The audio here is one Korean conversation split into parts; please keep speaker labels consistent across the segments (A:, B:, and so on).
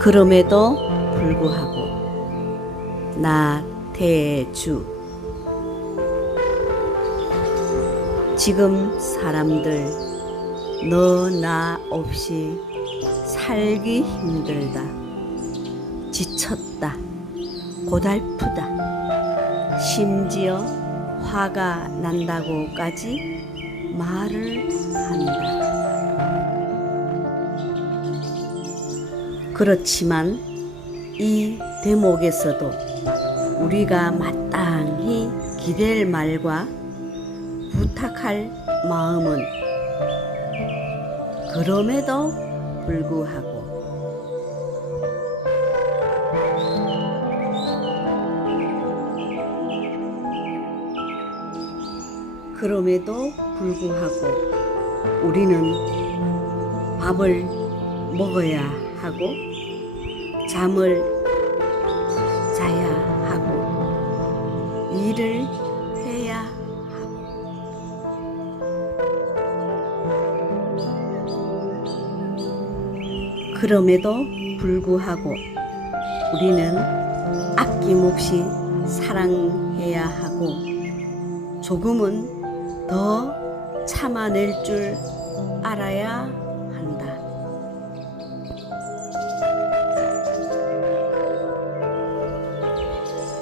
A: 그럼에도 불구하고 나 대주. 지금 사람들 너 나 없이 살기 힘들다. 지쳤다. 고달프다. 심지어 화가 난다고까지 말을 그렇지만 이 대목에서도 우리가 마땅히 기댈 말과 부탁할 마음은 그럼에도 불구하고 그럼에도 불구하고 우리는 밥을 먹어야 하고 잠을 자야 하고 일을 해야 하고. 그럼에도 불구하고 우리는 아낌없이 사랑해야 하고 조금은 더 참아낼 줄 알아야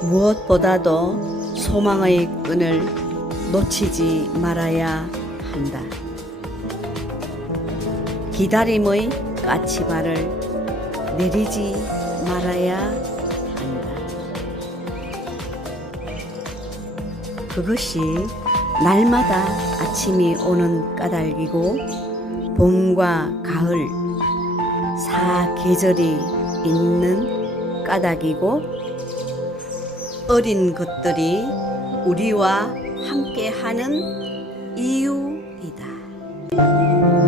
A: 무엇보다도 소망의 끈을 놓치지 말아야 한다. 기다림의 까치발을 내리지 말아야 한다. 그것이 날마다 아침이 오는 까닭이고 봄과 가을 사 계절이 있는 까닭이고 어린 것들이 우리와 함께하는 이유이다.